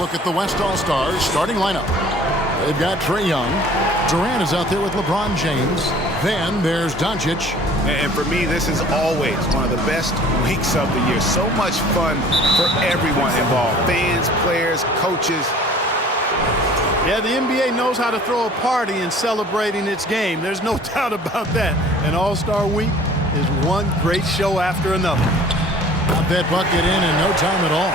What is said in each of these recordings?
look at the West All-Stars starting lineup. They've got Trae Young. Durant is out there with LeBron James. Then there's Doncic. And for me, this is always one of the best weeks of the year. So much fun for everyone involved. Fans, players, coaches. Yeah, the NBA knows how to throw a party in celebrating its game. There's no doubt about that. And All-Star Week is one great show after another. Got that bucket in no time at all.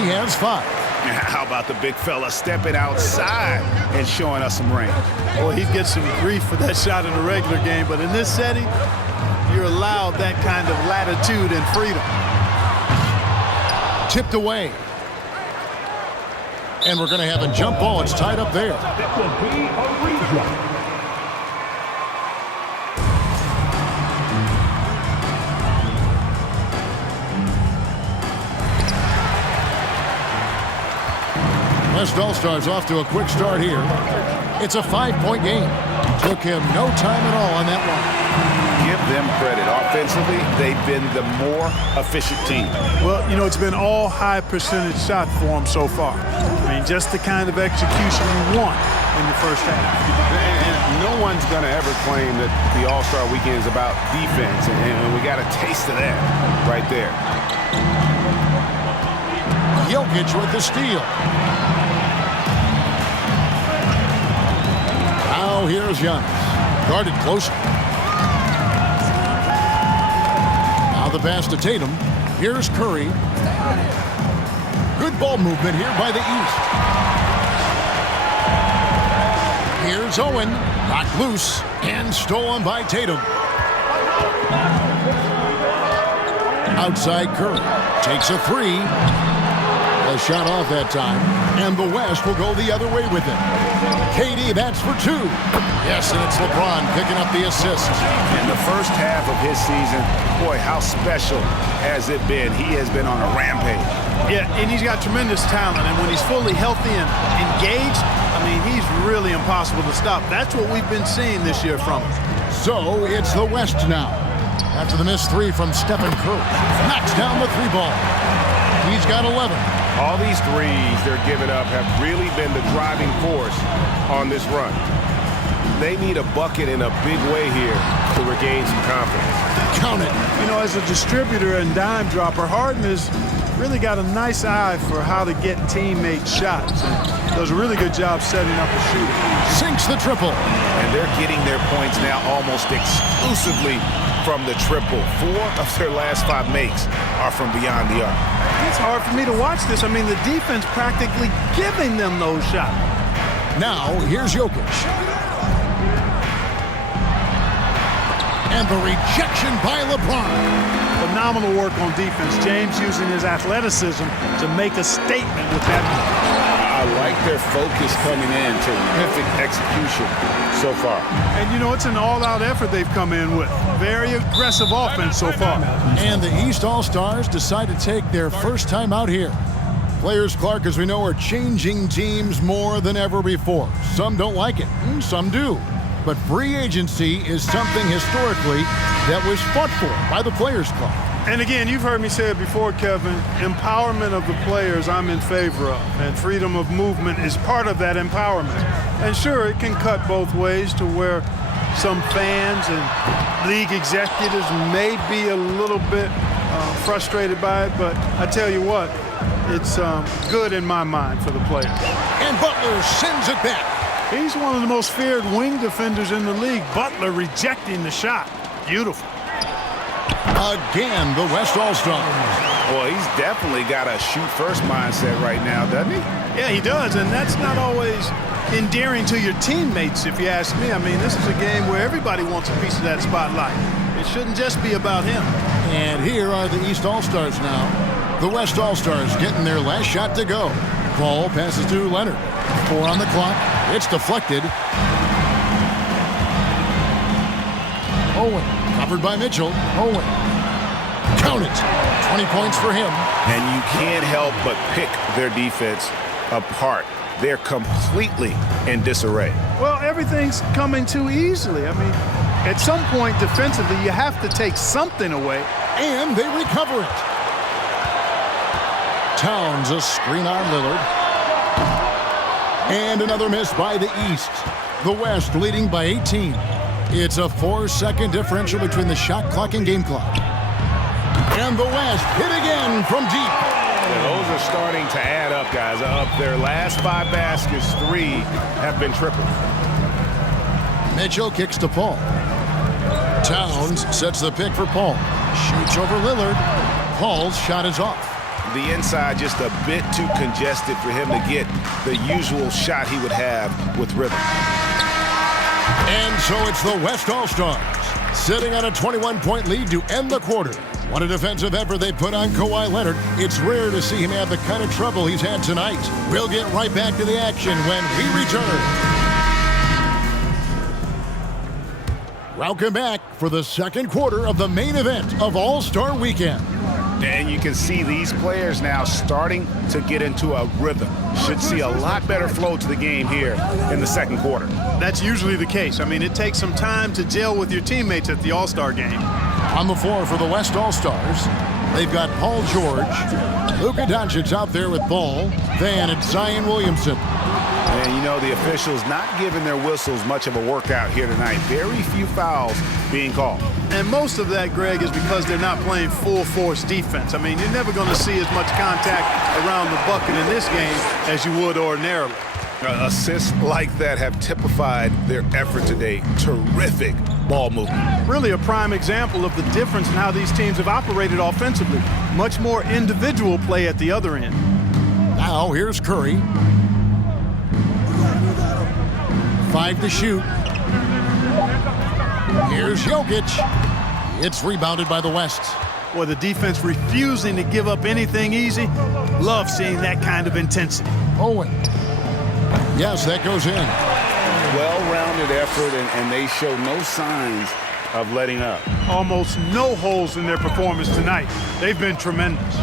He has 5. How about the big fella stepping outside and showing us some range? Well, he'd get some grief for that shot in the regular game, but in this setting, you're allowed that kind of latitude and freedom. Tipped away. And we're going to have a jump ball. It's tied up there. It will be a redraw. West All-Stars off to a quick start here. It's a 5-point game. Took him no time at all on that one. Give them credit. Offensively, they've been the more efficient team. Well, you know, it's been all high percentage shot for them so far. I mean, just the kind of execution you want in the first half. And no one's going to ever claim that the All-Star Weekend is about defense, and we got a taste of that right there. Jokic with the steal. Now here's Giannis. Guarded close. Now the pass to Tatum. Here's Curry. Good ball movement here by the East. Here's Owen. Knocked loose and stolen by Tatum. Outside Curry. Takes a 3. A shot off that time, and the West will go the other way with it. KD, that's for 2. Yes, and it's LeBron picking up the assist. In the first half of his season, boy, how special has it been? He has been on a rampage. Yeah, and he's got tremendous talent, and when he's fully healthy and engaged, I mean, he's really impossible to stop. That's what we've been seeing this year from him. So it's the West now. After the missed 3 from Stephen Curry. Knocks down the 3 ball. He's got 11. All these threes they're giving up have really been the driving force on this run. They need a bucket in a big way here to regain some confidence. Count it. You know, as a distributor and dime dropper, Harden has really got a nice eye for how to get teammate shots. And does a really good job setting up a shooter. Sinks the triple. And they're getting their points now almost exclusively from the triple. 4 of their last 5 makes are from beyond the arc. It's hard for me to watch this. I mean, the defense practically giving them those shots. Now, here's Jokic. And the rejection by LeBron. Phenomenal work on defense. James using his athleticism to make a statement with that. I like their focus coming in. Terrific execution so far. And, you know, it's an all-out effort they've come in with. Very aggressive offense so far. And the East All-Stars decide to take their first time out here. Players, Clark, as we know, are changing teams more than ever before. Some don't like it, and some do. But free agency is something historically that was fought for by the Players Club. And again, you've heard me say it before, Kevin, empowerment of the players I'm in favor of, and freedom of movement is part of that empowerment. And sure, it can cut both ways to where some fans and league executives may be a little bit frustrated by it, but I tell you what, it's good in my mind for the players. And Butler sends it back. He's one of the most feared wing defenders in the league. Butler rejecting the shot. Beautiful. Again, the West All-Stars. Well, he's definitely got a shoot-first mindset right now, doesn't he? Yeah, he does, and that's not always endearing to your teammates, if you ask me. I mean, this is a game where everybody wants a piece of that spotlight. It shouldn't just be about him. And here are the East All-Stars now. The West All-Stars getting their last shot to go. Ball passes to Leonard. 4 on the clock. It's deflected. Owen, covered by Mitchell. Owen. Count it. 20 points for him. And you can't help but pick their defense apart. They're completely in disarray. Well, everything's coming too easily. I mean, at some point defensively, you have to take something away. And they recover it. Towns a screen on Lillard. And another miss by the East. The West leading by 18. It's a 4-second differential between the shot clock and game clock. And the West hit again from deep. Yeah, those are starting to add up, guys. Of their last 5 baskets, 3 have been triple. Mitchell kicks to Paul. Towns sets the pick for Paul. Shoots over Lillard. Paul's shot is off. The inside just a bit too congested for him to get the usual shot he would have with rhythm. And so it's the West All-Stars sitting on a 21-point lead to end the quarter. What a defensive effort they put on Kawhi Leonard. It's rare to see him have the kind of trouble he's had tonight. We'll get right back to the action when we return. Welcome back for the second quarter of the main event of All-Star Weekend. And you can see these players now starting to get into a rhythm. Should see a lot better flow to the game here in the second quarter. That's usually the case. I mean, it takes some time to gel with your teammates at the All-Star game. On the floor for the West All-Stars, they've got Paul George, Luka Doncic out there with ball, then it's Zion Williamson. And you know, the officials not giving their whistles much of a workout here tonight. Very few fouls being called. And most of that, Greg, is because they're not playing full-force defense. I mean, you're never going to see as much contact around the bucket in this game as you would ordinarily. Assists like that have typified their effort today. Terrific ball movement. Really a prime example of the difference in how these teams have operated offensively. Much more individual play at the other end. Now here's Curry. 5 to shoot. Here's Jokic. It's rebounded by the West. Boy, the defense refusing to give up anything easy. Love seeing that kind of intensity. Owen. Yes, that goes in. Well-rounded effort, and they show no signs of letting up. Almost no holes in their performance tonight. They've been tremendous.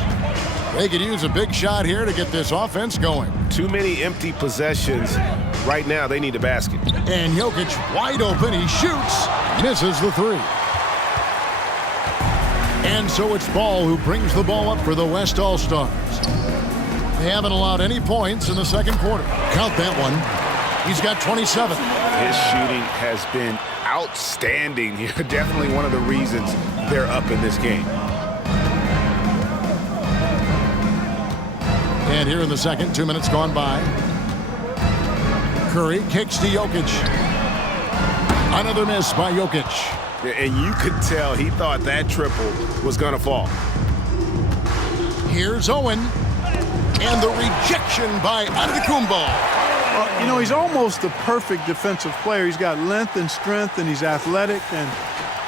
They could use a big shot here to get this offense going. Too many empty possessions. Right now, they need a basket. And Jokic wide open. He shoots. Misses the 3. And so it's Ball who brings the ball up for the West All-Stars. They haven't allowed any points in the second quarter. Count that one. He's got 27. His shooting has been outstanding here. Definitely one of the reasons they're up in this game. And here in the second, 2 minutes gone by. Curry kicks to Jokic. Another miss by Jokic. And you could tell he thought that triple was going to fall. Here's Owen. And the rejection by Antetokounmpo. You know, he's almost the perfect defensive player. He's got length and strength, and he's athletic. And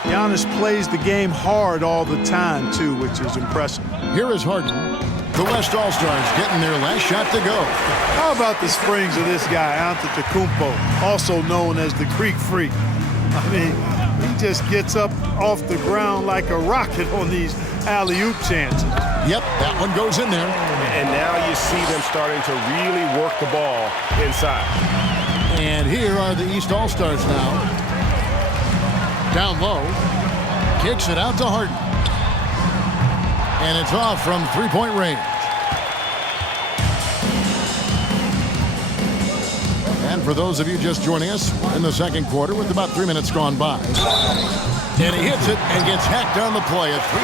Giannis plays the game hard all the time, too, which is impressive. Here is Harden. The West All-Stars getting their last shot to go. How about the springs of this guy, Antetokounmpo, also known as the Greek Freak? I mean, he just gets up off the ground like a rocket on these alley-oop chances. Yep, that one goes in there. And now you see them starting to really work the ball inside. And here are the East All-Stars now. Down low. Kicks it out to Harden. And it's off from three-point range. And for those of you just joining us, in the second quarter with about 3 minutes gone by. And he hits it and gets hacked on the play at 3.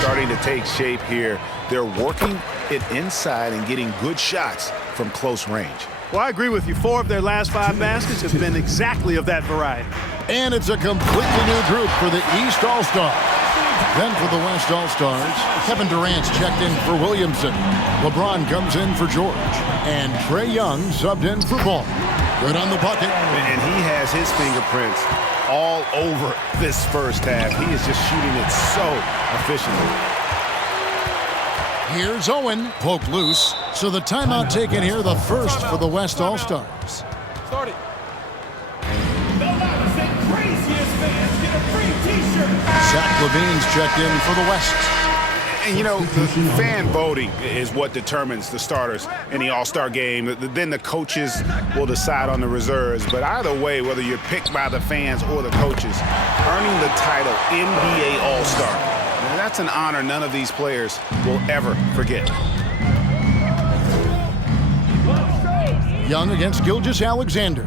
Starting to take shape here. They're working it inside and getting good shots from close range. Well, I agree with you. 4 of their last 5 baskets have been exactly of that variety. And it's a completely new group for the East All-Stars. Then for the West All-Stars, Kevin Durant's checked in for Williamson. LeBron comes in for George. And Trae Young subbed in for Ball. Good on the bucket. And he has his fingerprints all over this first half. He is just shooting it so efficiently. Here's Owen, poked loose. So the timeout taken here, the first for the West All-Stars. Start it. Zach LaVine's checked in for the West. And, you know, the fan voting is what determines the starters in the All-Star game. Then the coaches will decide on the reserves. But either way, whether you're picked by the fans or the coaches, earning the title NBA All-Star, that's an honor none of these players will ever forget. Young against Gilgeous-Alexander.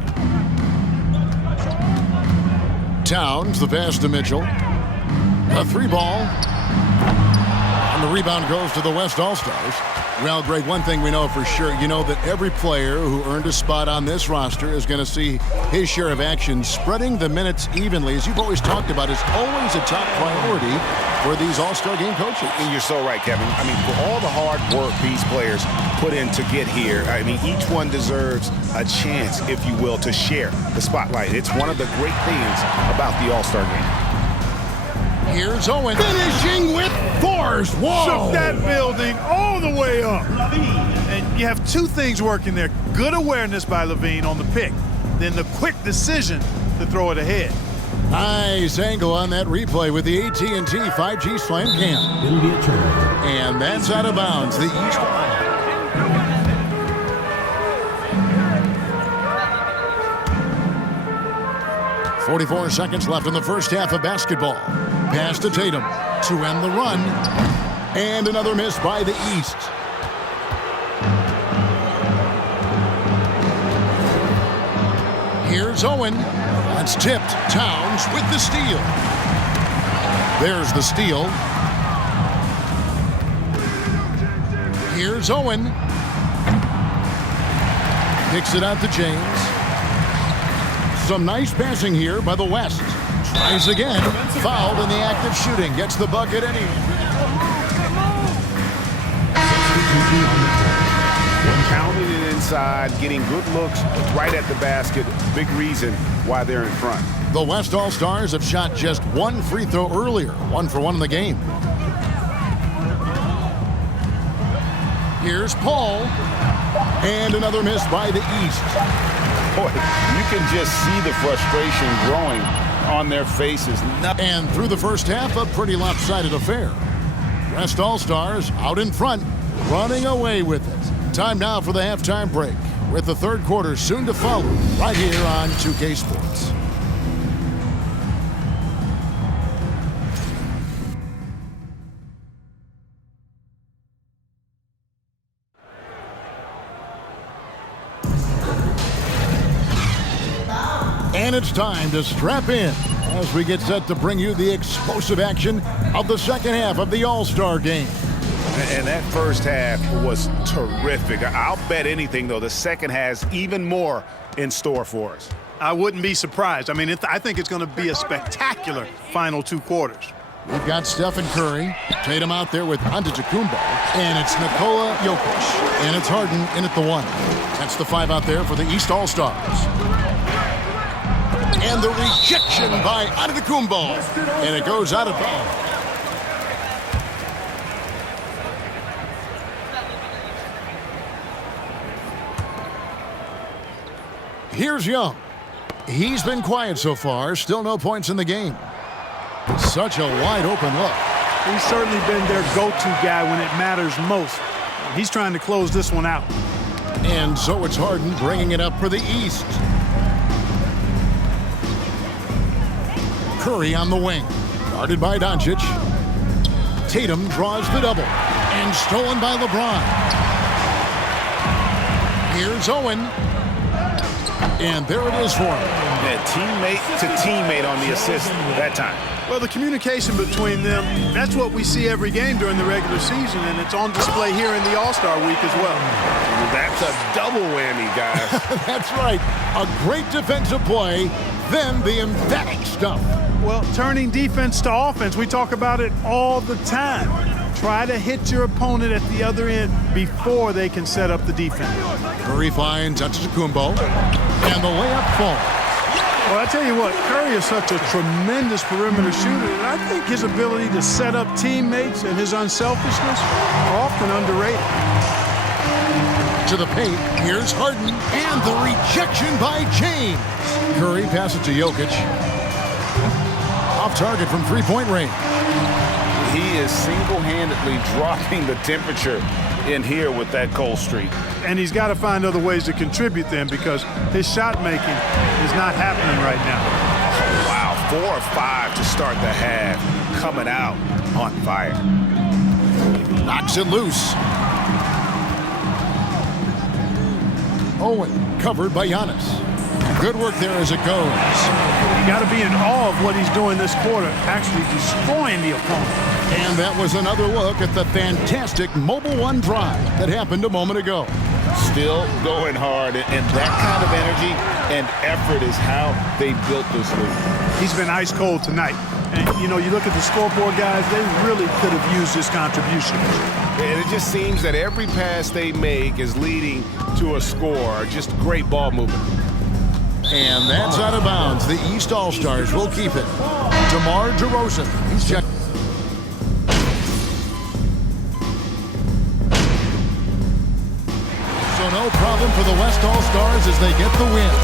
Towns, the pass to Mitchell. A 3-ball. And the rebound goes to the West All-Stars. Well, Greg, one thing we know for sure, you know that every player who earned a spot on this roster is going to see his share of action. Spreading the minutes evenly, as you've always talked about, is always a top priority for these All-Star game coaches. And you're so right, Kevin. I mean, for all the hard work these players put in to get here, I mean, each one deserves a chance, if you will, to share the spotlight. It's one of the great things about the All-Star game. Here's Owen finishing with force. Whoa! Shook that building all the way up. And you have two things working there. Good awareness by Levine on the pick, then the quick decision to throw it ahead. Nice angle on that replay with the AT&T 5G Slam Cam. And that's out of bounds. The East. 44 seconds left in the first half of basketball. Pass to Tatum to end the run. And another miss by the East. Here's Owen. That's tipped. Towns with the steal. There's the steal. Here's Owen. Kicks it out to James. Some nice passing here by the West. Tries again. Fouled in the act of shooting. Gets the bucket anyway. Pounding it inside, getting good looks right at the basket. Big reason why they're in front. The West All-Stars have shot just one free throw earlier. 1 for 1 in the game. Here's Paul. And another miss by the East. Boy, you can just see the frustration growing on their faces. And through the first half, a pretty lopsided affair. West All-Stars out in front, running away with it. Time now for the halftime break, with the third quarter soon to follow, right here on 2K Sports. And it's time to strap in as we get set to bring you the explosive action of the second half of the All-Star game. And that first half was terrific. I'll bet anything, though, the second has even more in store for us. I wouldn't be surprised. I mean, I think it's going to be a spectacular final 2 quarters. We've got Stephen Curry, Tatum out there with Antetokounmpo, and it's Nikola Jokic, and it's Harden in at the 1. That's the 5 out there for the East All-Stars. And the rejection by Antetokounmpo, and it goes out of bounds. Here's Young. He's been quiet so far, still no points in the game. Such a wide open look. He's certainly been their go-to guy when it matters most. He's trying to close this one out. And so it's Harden bringing it up for the East. Curry on the wing, guarded by Doncic. Tatum draws the double, and stolen by LeBron. Here's Owen, and there it is for him. Yeah, teammate to teammate on the assist that time. Well, the communication between them, that's what we see every game during the regular season, and it's on display here in the All-Star week as well. That's a double whammy, guys. That's right. A great defensive play, then the emphatic stuff. Well, turning defense to offense, we talk about it all the time. Try to hit your opponent at the other end before they can set up the defense. Curry finds Antetokounmpo, and the layup falls. Well, I tell you what, Curry is such a tremendous perimeter shooter, and I think his ability to set up teammates and his unselfishness are often underrated. To the paint, here's Harden, and the rejection by James. Curry passes to Jokic. Off target from three-point range. He is single-handedly dropping the temperature in here with that cold streak. And he's got to find other ways to contribute then, because his shot making is not happening right now. Oh, wow, 4 or 5 to start the half, coming out on fire. Knocks it loose. Owen recovered by Giannis. Good work there as it goes. You got to be in awe of what he's doing this quarter, actually destroying the opponent. And that was another look at the fantastic Mobile One drive that happened a moment ago. Still going hard, and that kind of energy and effort is how they built this league. He's been ice cold tonight. And, you know, you look at the scoreboard, guys, they really could have used his contribution. And it just seems that every pass they make is leading to a score. Just great ball movement. And that's out of bounds. The East All-Stars will keep it. DeMar DeRozan. He's checked. So no problem for the West All-Stars as they get the win.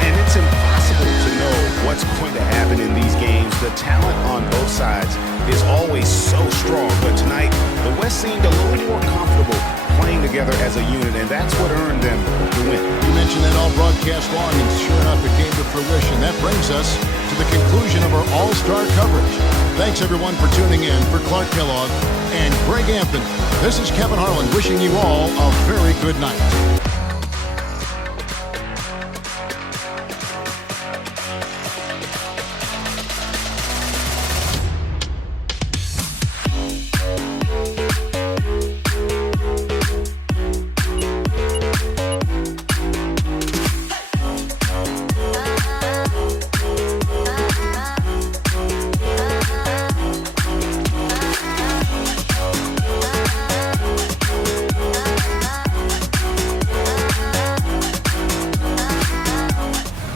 And it's impossible to know what's going to happen in these games. The talent on both sides is always so strong. But tonight, the West seemed a little more comfortable playing together as a unit, and that's what earned them the win. You mentioned that all broadcast long, and sure enough, it came to fruition. That brings us to the conclusion of our All-Star coverage. Thanks, everyone, for tuning in. For Clark Kellogg and Greg Anthony, this is Kevin Harlan wishing you all a very good night.